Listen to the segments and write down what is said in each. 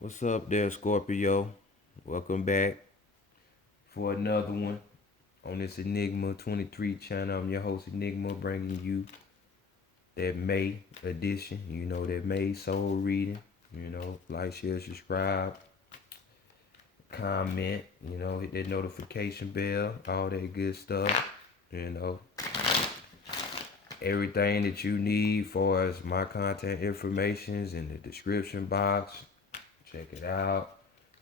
What's up there, Scorpio? Welcome back for another one on this Enigma 23 channel. I'm your host, Enigma, bringing you that May edition. That May soul reading. Like, share, subscribe, comment, hit that notification bell, all that good stuff. You know, everything that you need for as my content information is in the description box. Check it out.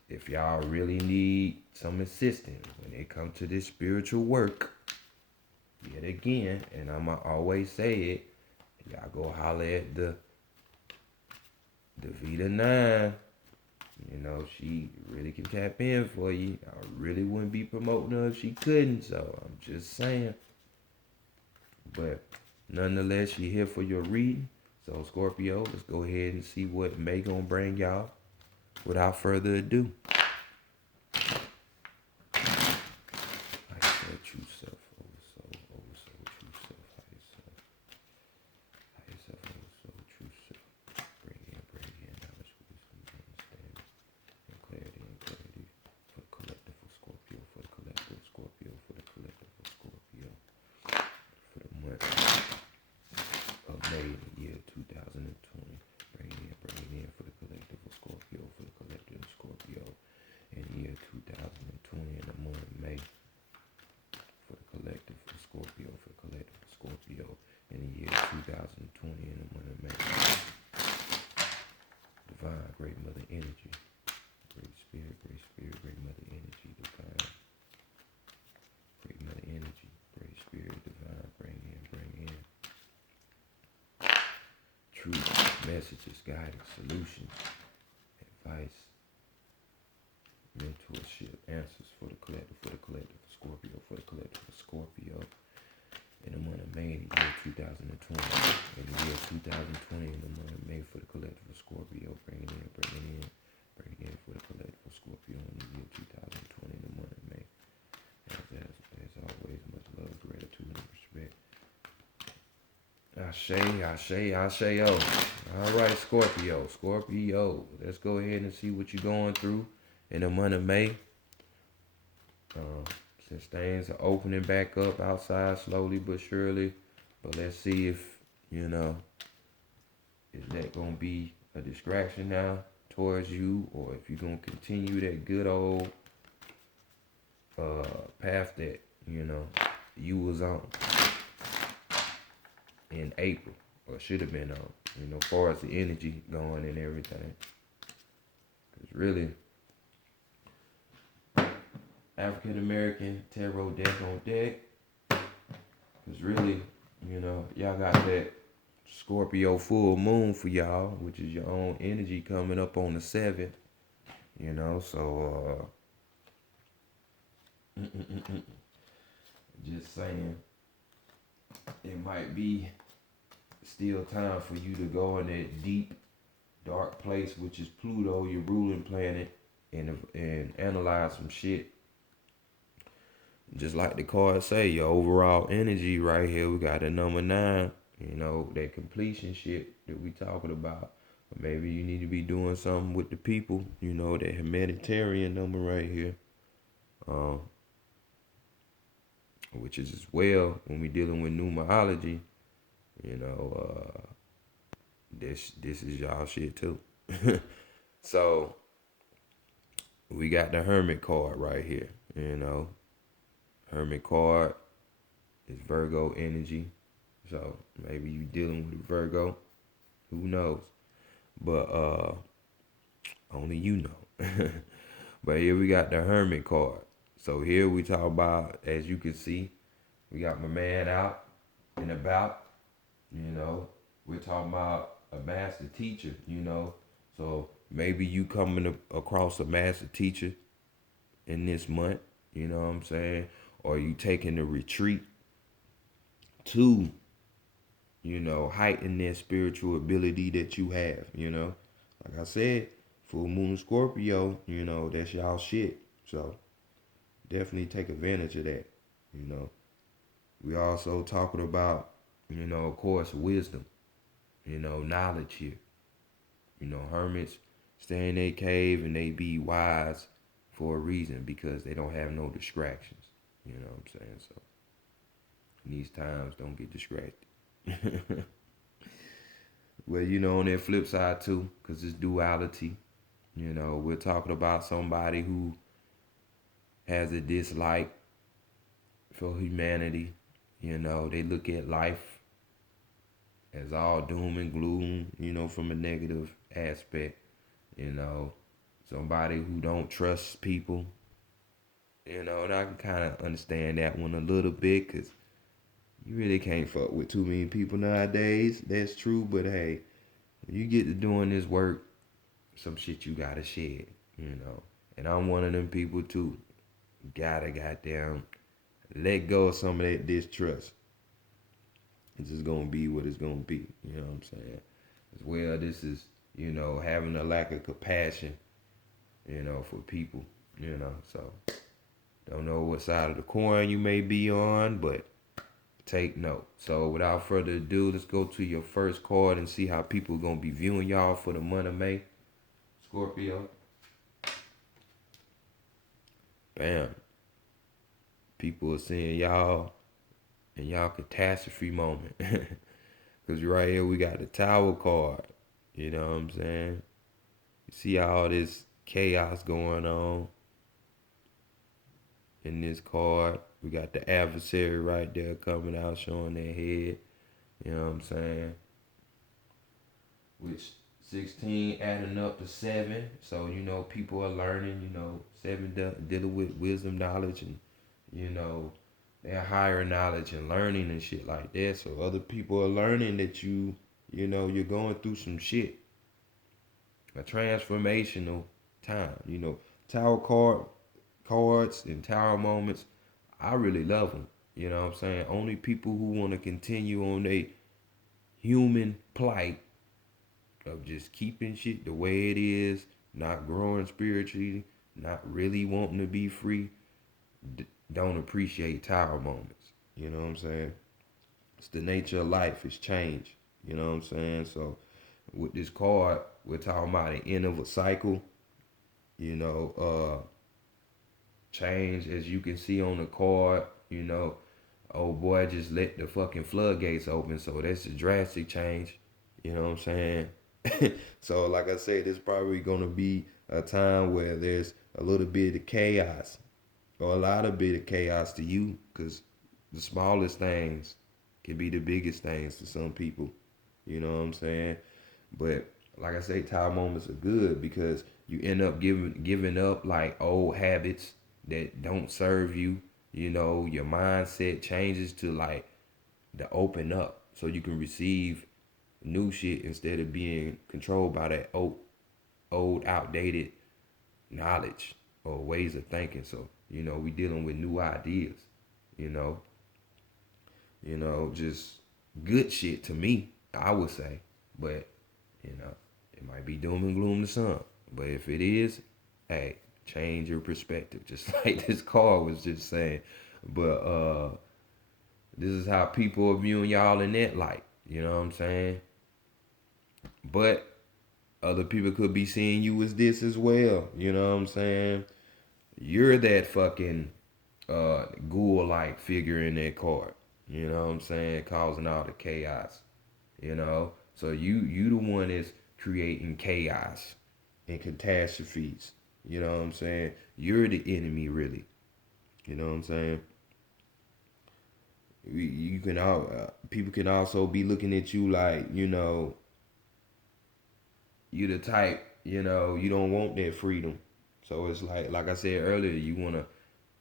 If y'all really need some assistance when it comes to this spiritual work, yet again, and I'ma always say it, y'all go holler at the Vita 9. She really can tap in for you. I really wouldn't be promoting her if she couldn't, so I'm just saying. But nonetheless, she here for your reading. So Scorpio, let's go ahead and see what May gonna bring y'all. Without further ado. True self, over soul, true self, higher self, over soul, true self. Bring in knowledge, wisdom, understanding, and clarity, for the collective of Scorpio, for the collective of Scorpio, for the collective of Scorpio, for the month of May in the year 2020. Bring it in for the collective of Scorpio, for the collective of Scorpio in the year 2020 in the month of May. For the collective for Scorpio, for the collective for Scorpio in the year 2020 in the month of May. Divine, great mother energy. Great spirit, great mother energy, divine. Great mother energy, great spirit, divine, bring in. Truth, messages, guidance, solutions, advice, mentorship, answers for the collective for Scorpio, for the collective for Scorpio in the month of May in the year 2020. In the year 2020 in the month of May for the collective for Scorpio, bring it in for the collective for Scorpio in the year 2020 in the month of May. As always, much love, gratitude, and respect. Ashe, oh. All right, Scorpio. Let's go ahead and see what you're going through in the month of May. Since things are opening back up outside slowly but surely. But let's see if, is that going to be a distraction now towards you, or if you're going to continue that good old path that, you was on in April, or should have been on, as far as the energy going and everything. Because really, African American tarot deck on deck. Because really, y'all got that Scorpio full moon for y'all, which is your own energy coming up on the 7th. So just saying, it might be still time for you to go in that deep, dark place, which is Pluto, your ruling planet, and analyze some shit. Just like the card say, your overall energy right here, we got a number 9, that completion shit that we talking about. Or maybe you need to be doing something with the people, that humanitarian number right here. Which is as well, when we dealing with numerology, this is y'all shit too. So we got the Hermit card right here, Hermit card is Virgo energy. So maybe you dealing with Virgo. Who knows? But only you know. But here we got the Hermit card. So here we talk about, as you can see, we got my man out and about. We're talking about a master teacher, So maybe you coming across a master teacher in this month, you know what I'm saying? Or you taking a retreat to, heighten that spiritual ability that you have, Like I said, full moon Scorpio, that's y'all shit. So definitely take advantage of that, We also talking about, of course, wisdom, knowledge here. Hermits stay in their cave and they be wise for a reason because they don't have no distractions. You know what I'm saying? So in these times, don't get distracted. Well, on that flip side too, because it's duality. We're talking about somebody who has a dislike for humanity. They look at life as all doom and gloom, from a negative aspect. You know, Somebody who don't trust people. And I can kind of understand that one a little bit because you really can't fuck with too many people nowadays. That's true, but hey, when you get to doing this work, some shit you gotta shed, you know. And I'm one of them people too. Gotta goddamn let go of some of that distrust. It's just gonna be what it's gonna be. You know what I'm saying? As well, this is, having a lack of compassion, for people, So don't know what side of the coin you may be on, but take note. So without further ado, let's go to your first card and see how people are gonna be viewing y'all for the month of May. Scorpio. Bam. People are seeing y'all in y'all catastrophe moment. Cause right here we got the Tower card. You know what I'm saying? You see all this chaos going on in this card. We got the adversary right there coming out showing their head. You know what I'm saying? Which 16 adding up to 7. So, people are learning, 7 dealing with wisdom, knowledge, and, their higher knowledge and learning and shit like that. So other people are learning that you're going through some shit. A transformational time. Tower cards and tower moments, I really love them. You know what I'm saying? Only people who want to continue on their human plight of just keeping shit the way it is, not growing spiritually, not really wanting to be free, don't appreciate tower moments. You know what I'm saying? It's the nature of life. It's change. You know what I'm saying? So with this card, we're talking about the end of a cycle. You know, change as you can see on the card. Oh boy, just let the fucking floodgates open. So that's a drastic change. You know what I'm saying? So like I said, it's probably gonna be a time where there's a little bit of chaos or a lot of bit of chaos to you, because the smallest things can be the biggest things to some people. You know what I'm saying? But like I say, time moments are good because you end up giving up like old habits that don't serve you. Your mindset changes to like to open up so you can receive new shit instead of being controlled by that old outdated knowledge or ways of thinking. So, we dealing with new ideas, you know, just good shit to me, I would say. But, it might be doom and gloom to some. But if it is, hey, change your perspective. Just like this card was just saying. But this is how people are viewing y'all in that light. You know what I'm saying? But other people could be seeing you as this as well. You know what I'm saying? You're that fucking ghoul-like figure in that card. You know what I'm saying? Causing all the chaos. So you the one that's creating chaos and catastrophes. You know what I'm saying? You're the enemy, really. You know what I'm saying? You can all people can also be looking at you like, you the type, you don't want that freedom. So it's like I said earlier, you wanna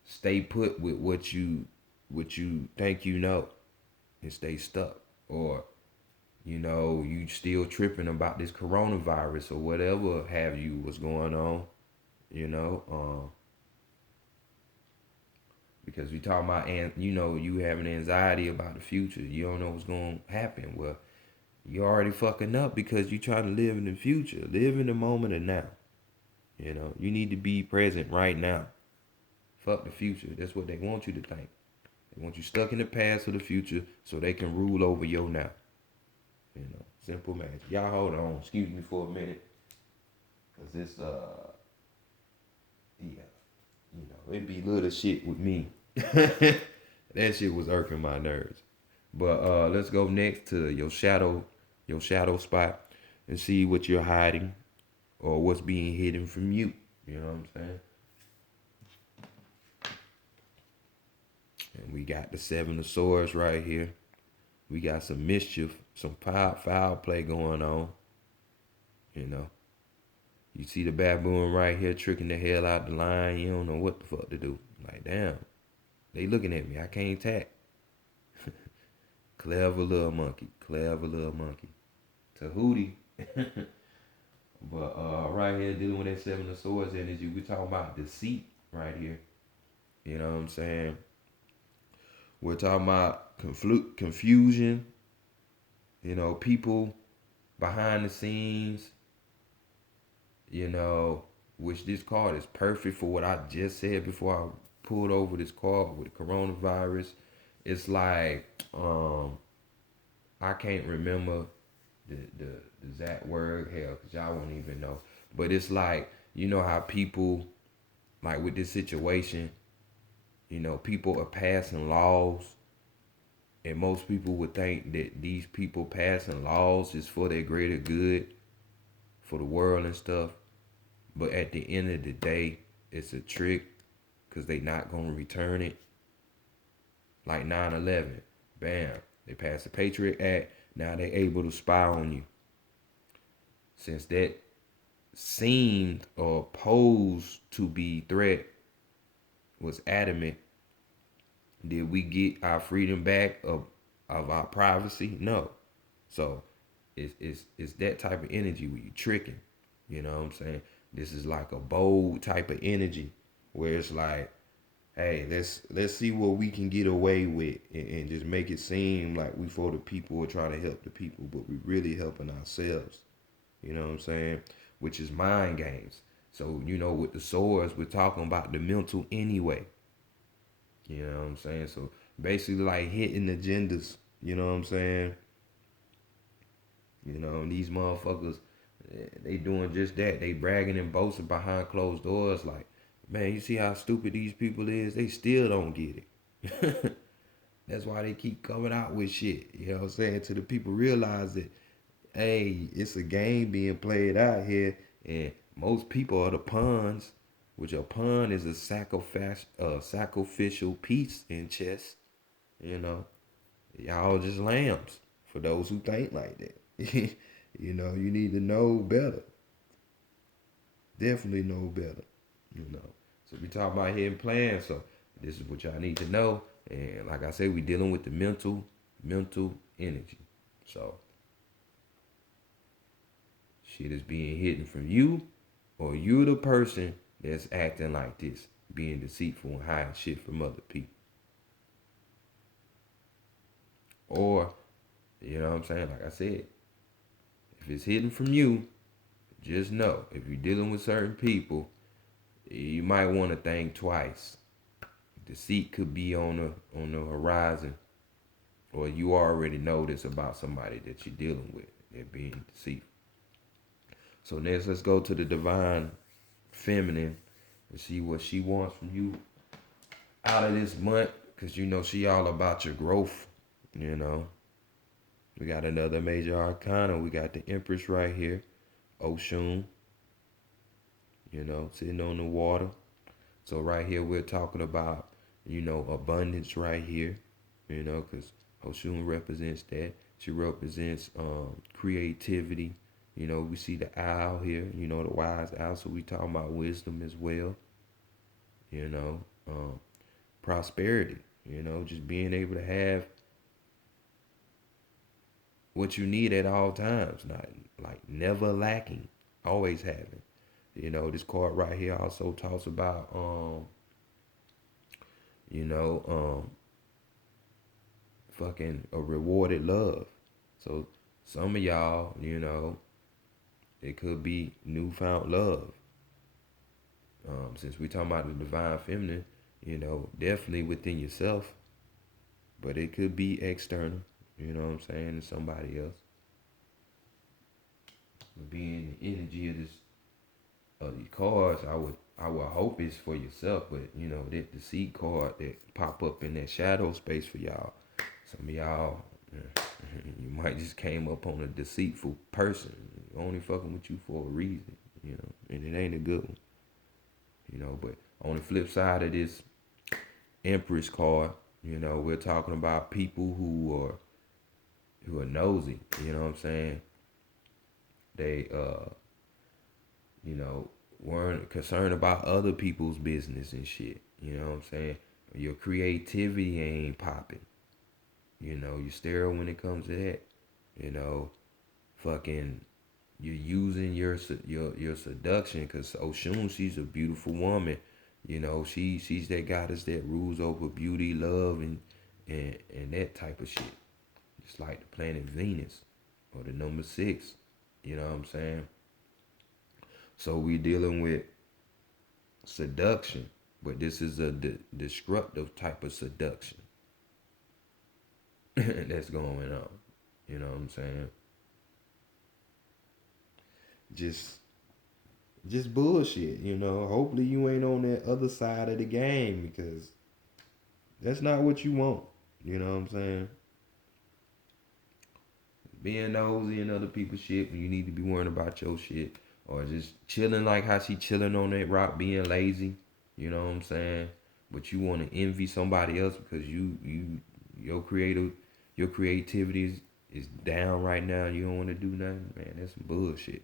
stay put with what you think and stay stuck. Or, you still tripping about this coronavirus or whatever have you what's going on, you know, because we talking about, and you having anxiety about the future. You don't know what's gonna happen. Well, you already fucking up because you trying to live in the future. Live in the moment of now. You need to be present right now. Fuck the future. That's what they want you to think. They want you stuck in the past or the future so they can rule over your now. Simple magic. Y'all hold on. Excuse me for a minute. Cause it's yeah, you know, it be little shit with me. That shit was irking my nerves. But let's go next to your shadow spot, and see what you're hiding or what's being hidden from you. You know what I'm saying? And we got the Seven of Swords right here. We got some mischief, some foul play going on. You know, you see the baboon right here tricking the hell out the lion. You don't know what the fuck to do. Like, damn, they looking at me. I can't attack. Clever little monkey. Clever little monkey. Tahuti. But right here, dealing with that Seven of Swords energy, we talking about deceit right here. You know what I'm saying? We're talking about confusion. You know, people behind the scenes. You know, which this card is perfect for what I just said before I pulled over this card with the coronavirus. It's like I can't remember the exact word, hell, because y'all won't even know. But it's like, you know how people, like with this situation, you know, people are passing laws, and most people would think that these people passing laws is for their greater good, for the world and stuff. But at the end of the day, it's a trick because they not going to return it. Like 9/11, bam, they passed the Patriot Act. Now they able to spy on you. Since that seemed or posed to be threat was adamant, did we get our freedom back of our privacy? No. So it's that type of energy where you tricking. You know what I'm saying? This is like a bold type of energy where it's like, hey, let's see what we can get away with, and just make it seem like we for the people or trying to help the people, but we really helping ourselves. You know what I'm saying? Which is mind games. So, you know, with the swords, we're talking about the mental anyway. You know what I'm saying? So basically like hitting agendas. You know what I'm saying? You know, these motherfuckers, they doing just that. They bragging and boasting behind closed doors like, man, you see how stupid these people is? They still don't get it. That's why they keep coming out with shit. You know what I'm saying? To the people realize that, hey, it's a game being played out here, and most people are the pawns, which a pawn is a sacrificial piece in chess. You know, y'all just lambs for those who think like that. You know, you need to know better. Definitely know better. You know, so we talk about hidden plans. So this is what y'all need to know. And like I said, we dealing with the mental energy. So shit is being hidden from you, or you the person that's acting like this, being deceitful and hiding shit from other people. Or, you know what I'm saying? Like I said, if it's hidden from you, just know if you're dealing with certain people, you might want to think twice. Deceit could be on the horizon, or you already know this about somebody that you're dealing with. They're being deceitful. So next, let's go to the divine feminine and see what she wants from you out of this month, because you know she all about your growth. You know, we got another major arcana. We got the Empress right here, Oshun. You know, sitting on the water. So right here we're talking about, you know, abundance right here. You know, because Oshun represents that. She represents creativity. You know, we see the owl here. You know, the wise owl. So we talking about wisdom as well. You know, prosperity. You know, just being able to have what you need at all times, not like never lacking, always having. You know, this card right here also talks about you know, fucking a rewarded love. So some of y'all, you know, it could be newfound love. Since we talking about the divine feminine, you know, definitely within yourself, but it could be external. You know what I'm saying? To somebody else. Being the energy of this these cards, I would hope it's for yourself, but you know that deceit card that pop up in that shadow space for y'all. Some of y'all, you might just came up on a deceitful person, only fucking with you for a reason, you know, and it ain't a good one, you know. But on the flip side of this Empress card, you know, we're talking about people who are nosy, you know what I'm saying? They you know, weren't concerned about other people's business and shit. You know what I'm saying? Your creativity ain't popping. You know, you sterile when it comes to that. You know, fucking, you're using your seduction because Oshun, she's a beautiful woman. You know, she's that goddess that rules over beauty, love, and that type of shit. Just like the planet Venus or the number six. You know what I'm saying? So we dealing with seduction, but this is a destructive type of seduction that's going on. You know what I'm saying? Just just bullshit, you know. Hopefully you ain't on that other side of the game because that's not what you want. You know what I'm saying? Being nosy in other people's shit when you need to be worrying about your shit. Or just chilling like how she chilling on that rock, being lazy. You know what I'm saying? But you want to envy somebody else because your creative your creativity is down right now. You don't want to do nothing, man. That's some bullshit.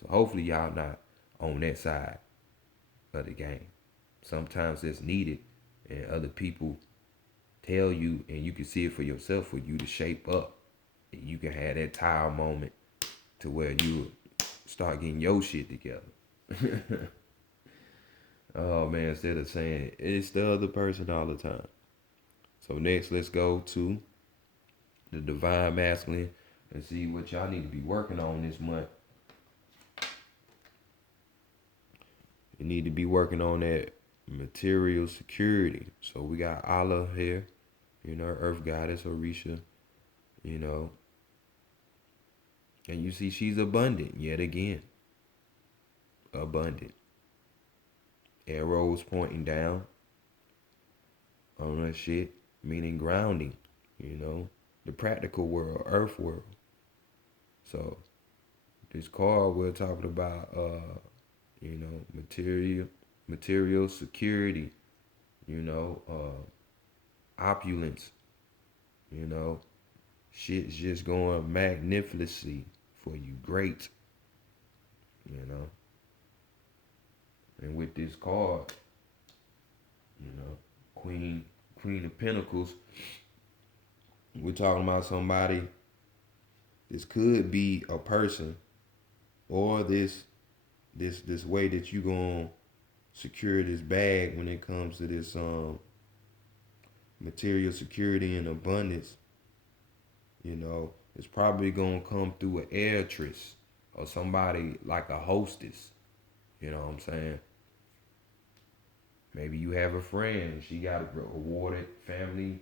So hopefully y'all not on that side of the game. Sometimes it's needed, and other people tell you, and you can see it for yourself for you to shape up. And you can have that tile moment to where you start getting your shit together. Oh man, instead of saying it's the other person all the time. So next, let's go to the divine masculine and see what y'all need to be working on this month. You need to be working on that material security. So we got Allah here, you know, Earth Goddess Orisha, you know, and you see she's abundant yet again. Abundant. Arrows pointing down on that shit, meaning grounding, you know, the practical world, Earth world. So this card we're talking about, you know, material security, you know, opulence, you know, shit's just going magnificently for you, great, you know. And with this card, you know, Queen of Pentacles, we're talking about somebody. This could be a person, or this way that you gonna secure this bag when it comes to this material security and abundance. You know, it's probably gonna come through an actress or somebody like a hostess. You know what I'm saying? Maybe you have a friend, she got awarded family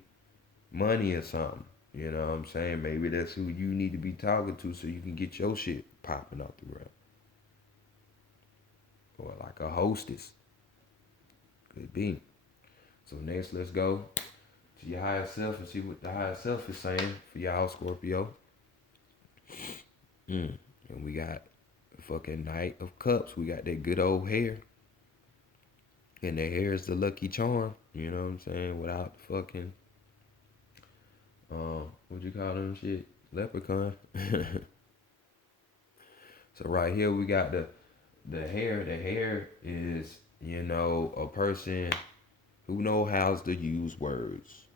money or something. You know what I'm saying? Maybe that's who you need to be talking to so you can get your shit popping out the ground. Or like a hostess. Could be. So next, let's go to your higher self and see what the higher self is saying for y'all, Scorpio. And we got the fucking Knight of Cups. We got that good old hair. And the hair is the lucky charm. You know what I'm saying? Without the fucking, what you call them shit? Leprechaun. So right here we got the hair. The hair is, you know, a person who know how to use words.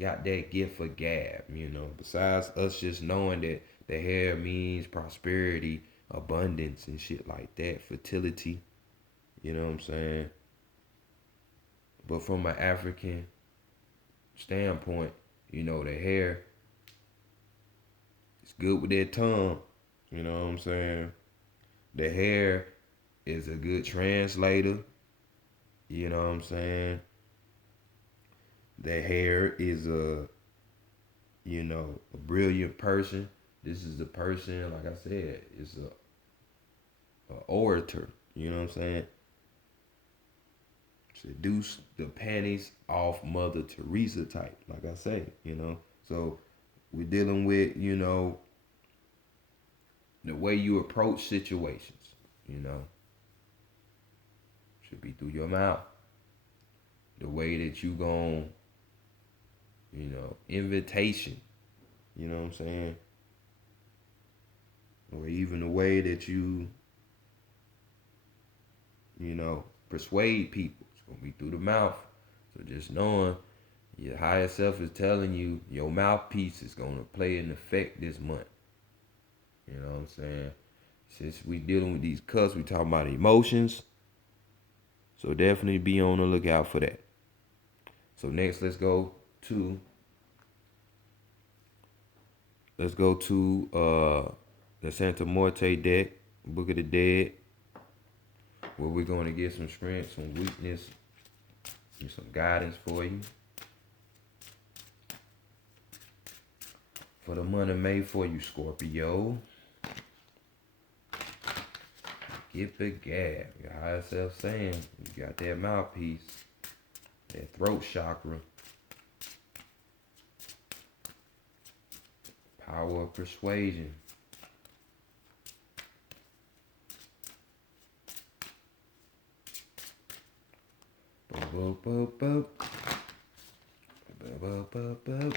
Got that gift for gab, you know. Besides us just knowing that the hair means prosperity, abundance, and shit like that, fertility. You know what I'm saying? But from an African standpoint, you know, the hair is good with their tongue. You know what I'm saying? The hair is a good translator. You know what I'm saying? The hair is you know, a brilliant person. This is a person, like I said, is a orator. You know what I'm saying? Seduce the panties off Mother Teresa type, like I say, So we're dealing with, the way you approach situations, you know, should be through your mouth. The way that you gon', invitation, you know what I'm saying? Or even the way that persuade people. It's gonna be through the mouth. So just knowing your higher self is telling you your mouthpiece is gonna play an effect this month. You know what I'm saying? Since we dealing with these cuts, we talking about emotions. So definitely be on the lookout for that. So next to let's go to the Santa Morte deck, Book of the Dead, where we're going to get some strength, some weakness, and some guidance for you. For the month of May for you, Scorpio. Get the gab. Your higher self saying you got that mouthpiece, that throat chakra, power of persuasion. Boop, boop, boop. Boop, boop, boop, boop.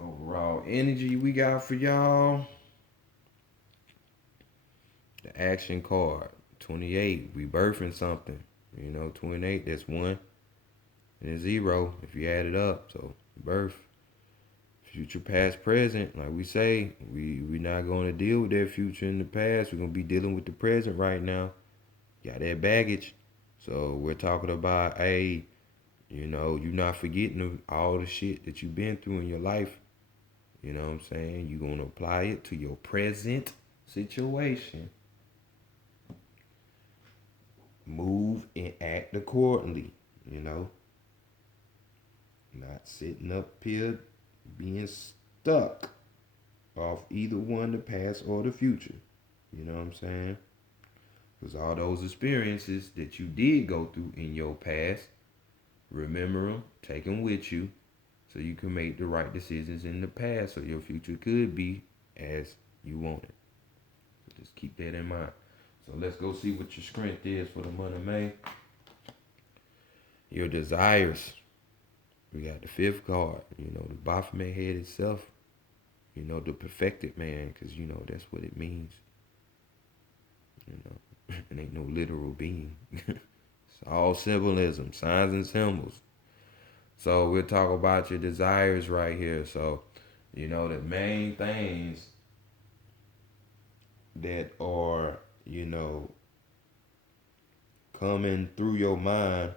Overall energy we got for y'all. The action card. 28. We birthing something. 28, that's 1. And 0 if you add it up. So birth. Future, past, present. Like we say, we not gonna deal with that future in the past. We're gonna be dealing with the present right now. Got that baggage. So we're talking about, hey, you're not forgetting all the shit that you've been through in your life. You know what I'm saying? You're going to apply it to your present situation. Move and act accordingly, Not sitting up here being stuck off either one, the past or the future. You know what I'm saying? Because all those experiences that you did go through in your past, remember them, take them with you, so you can make the right decisions in the past so your future could be as you want it. So just keep that in mind. So let's go see what your strength is for the month of May. Your desires. We got the 5th card, the Baphomet head itself. The perfected man, because, that's what it means. It ain't no literal being. It's all symbolism, signs and symbols. So we'll talk about your desires right here. So, the main things that are, coming through your mind.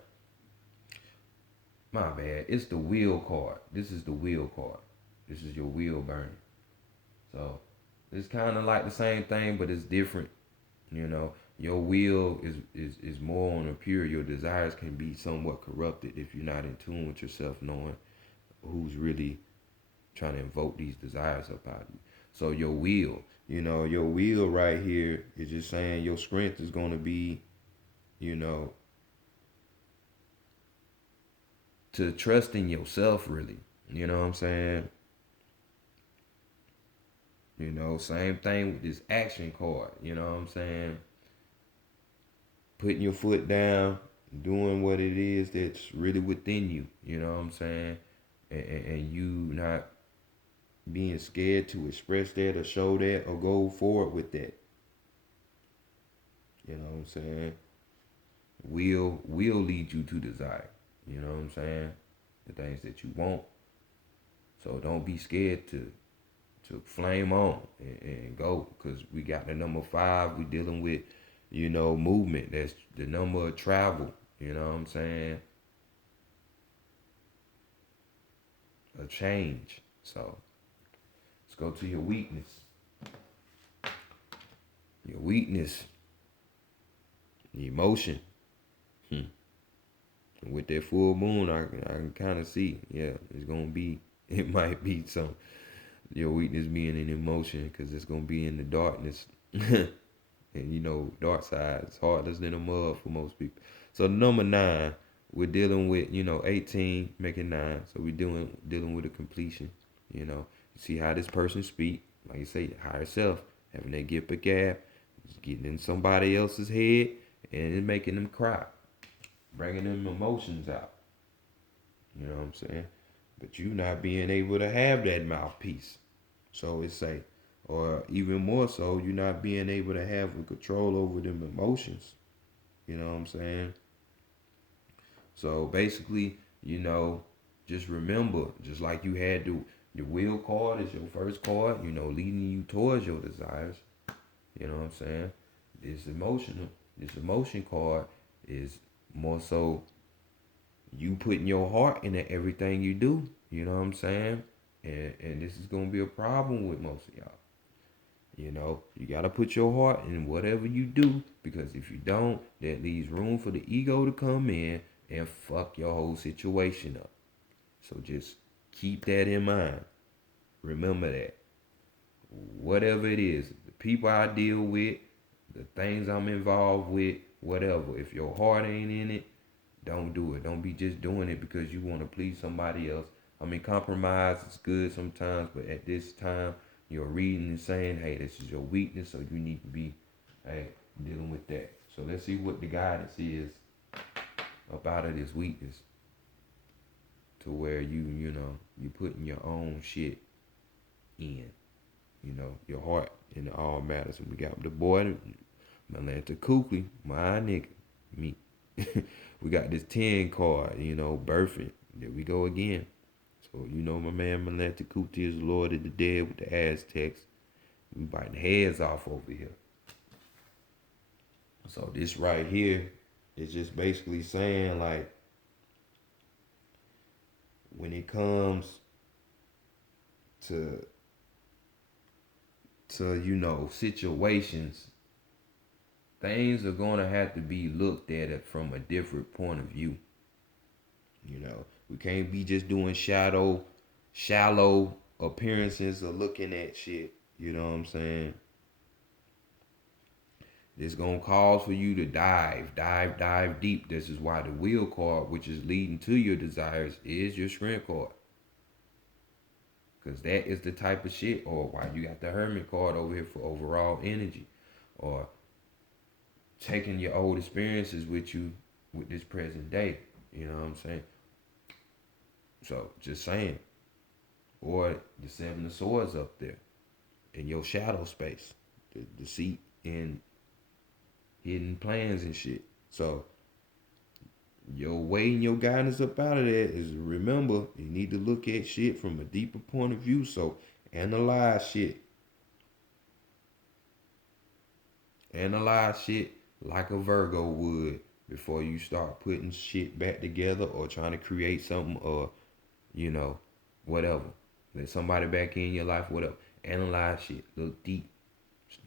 My bad. It's the wheel card. This is the wheel card. This is your wheel burning. So it's kind of like the same thing, but it's different. Your will is more on a pure. Your desires can be somewhat corrupted if you're not in tune with yourself, knowing who's really trying to invoke these desires up out of you. So your will right here is just saying your strength is going to be, to trust in yourself, really. You know what I'm saying? Same thing with this action card. You know what I'm saying? Putting your foot down, doing what it is that's really within you. You know what I'm saying? And you not being scared to express that or show that or go forward with that. You know what I'm saying? Will lead you to desire. You know what I'm saying? The things that you want. So don't be scared to flame on and go, because we got the number 5. We dealing with, movement. That's the number of travel. You know what I'm saying? a change. So let's go to your weakness. Your weakness, the emotion. With that full moon, I can kind of see, yeah, it's gonna be, it might be some your weakness being in emotion, because it's gonna be in the darkness. And you know, dark side is harder than a mud for most people. So number 9, we're dealing with, 18 making 9. So we're dealing with a completion. You see how this person speak, like you say, higher self, having that gift of gab, getting in somebody else's head and it making them cry, bringing them emotions out. You know what I'm saying? But you not being able to have that mouthpiece. So it's say, or even more so, you not being able to have control over them emotions. You know what I'm saying? So basically, just remember, just like you had your will card is your first card, leading you towards your desires. You know what I'm saying? This emotional, this emotion card is more so you putting your heart into everything you do. You know what I'm saying? And this is gonna be a problem with most of y'all. You gotta put your heart in whatever you do, because if you don't, that leaves room for the ego to come in and fuck your whole situation up. So just keep that in mind. Remember that. Whatever it is, the people I deal with, the things I'm involved with, whatever. If your heart ain't in it, don't do it. Don't be just doing it because you want to please somebody else. I mean, compromise is good sometimes, but at this time, you're reading and saying, hey, this is your weakness, so you need to be, hey, dealing with that. So let's see what the guidance is about it is weakness. To where you putting your own shit in, your heart in all matters. And we got the boy, Malanta Kukli, my nigga, me. We got this 10 card, birthing. There we go again. So, my man Malanta Kukli is the Lord of the Dead with the Aztecs. We biting heads off over here. So this right here is just basically saying, like, when it comes to situations, things are gonna have to be looked at it from a different point of view. We can't be just doing shallow appearances or looking at shit. You know what I'm saying? It's gonna cause for you to dive deep. This is why the wheel card, which is leading to your desires, is your strength card. Because that is the type of shit, or why you got the hermit card over here for overall energy, or taking your old experiences with you with this present day. You know what I'm saying? So just saying. Or the 7 of Swords up there in your shadow space, the deceit and hidden plans and shit. So your way and your guidance up out of that is, remember, you need to look at shit from a deeper point of view. So analyze shit. Analyze shit like a Virgo would before you start putting shit back together or trying to create something, or, whatever. Let somebody back in your life, whatever. Analyze shit. Look deep.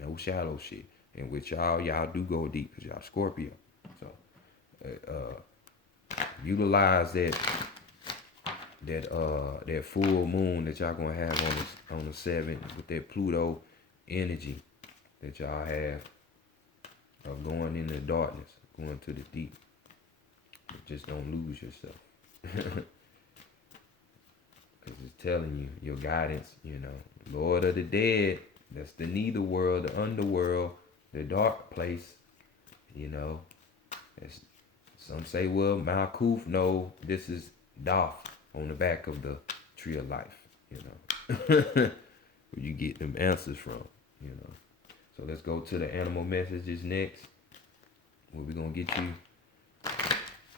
No shallow shit. And with y'all do go deep because y'all Scorpio. So utilize that full moon that y'all gonna have on the 7th with that Pluto energy that y'all have of going into the darkness, going to the deep. But just don't lose yourself. Because it's telling you, your guidance, Lord of the Dead, that's the nether world, the underworld, the dark place, That's, some say, well, Malkuth, no, this is Doth on the back of the tree of life, Where you get them answers from, So let's go to the animal messages next. Where we're going to get you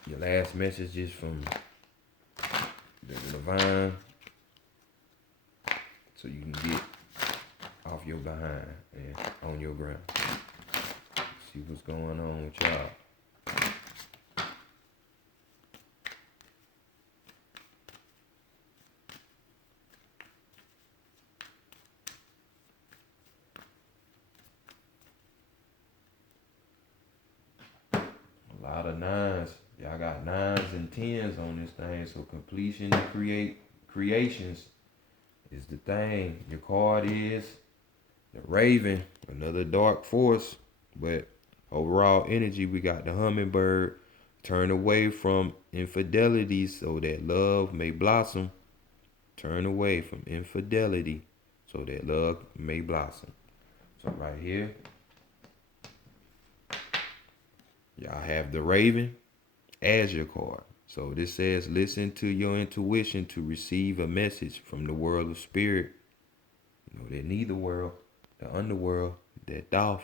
your last messages from the divine, so you can get off your behind and on your ground. See what's going on with y'all. tens on this thing. So completion and creations is the thing. Your card is the Raven, another dark force. But overall energy, we got the hummingbird. Turn away from infidelity so that love may blossom. Turn away from infidelity so that love may blossom. So right here, y'all have the Raven as your card. So this says, listen to your intuition to receive a message from the world of spirit. You know, that neither world, the underworld, that doth.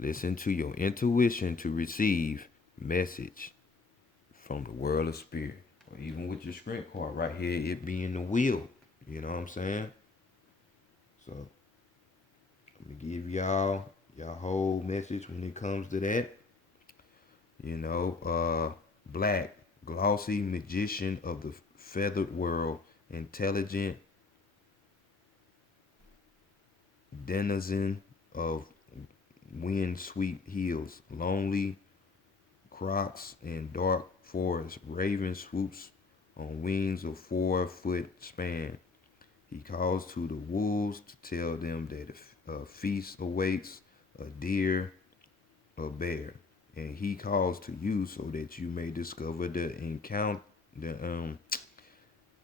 Listen to your intuition to receive message from the world of spirit. Or even with your strength card right here, it being the wheel. You know what I'm saying? So I'm gonna give y'all whole message when it comes to that. You know, black, glossy magician of the feathered world, intelligent denizen of wind-swept hills, lonely crocs in dark forests. Raven swoops on wings of 4 foot span. He calls to the wolves to tell them that a feast awaits a deer, a bear, and he calls to you so that you may discover the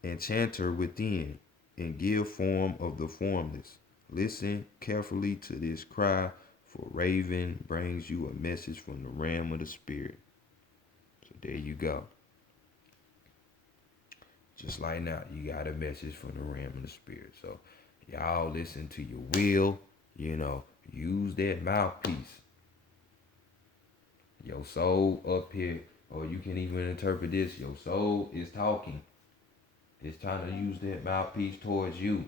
enchanter within, and give form of the formless. Listen carefully to this cry, for Raven brings you a message from the realm of the spirit. So there you go. Just like now, you got a message from the realm of the spirit. So y'all listen to your will, use that mouthpiece. Your soul up here, or you can even interpret this, your soul is talking. It's trying to use that mouthpiece towards you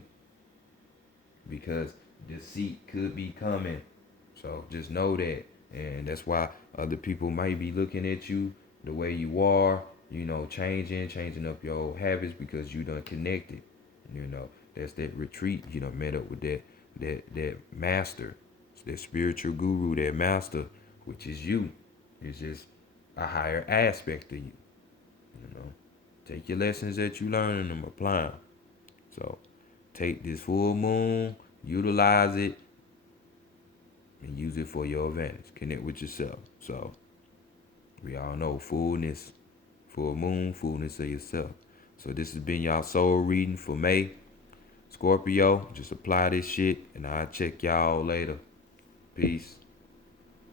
because deceit could be coming. So just know that. And that's why other people might be looking at you the way you are, changing up your old habits because you done connected. That's that retreat, met up with that master, that spiritual guru, that master, which is you. It's just a higher aspect of you. You know. Take your lessons that you learn and them apply them. So take this full moon, utilize it, and use it for your advantage. Connect with yourself. So we all know fullness, full moon, fullness of yourself. So this has been y'all soul reading for May. Scorpio, just apply this shit and I'll check y'all later. Peace.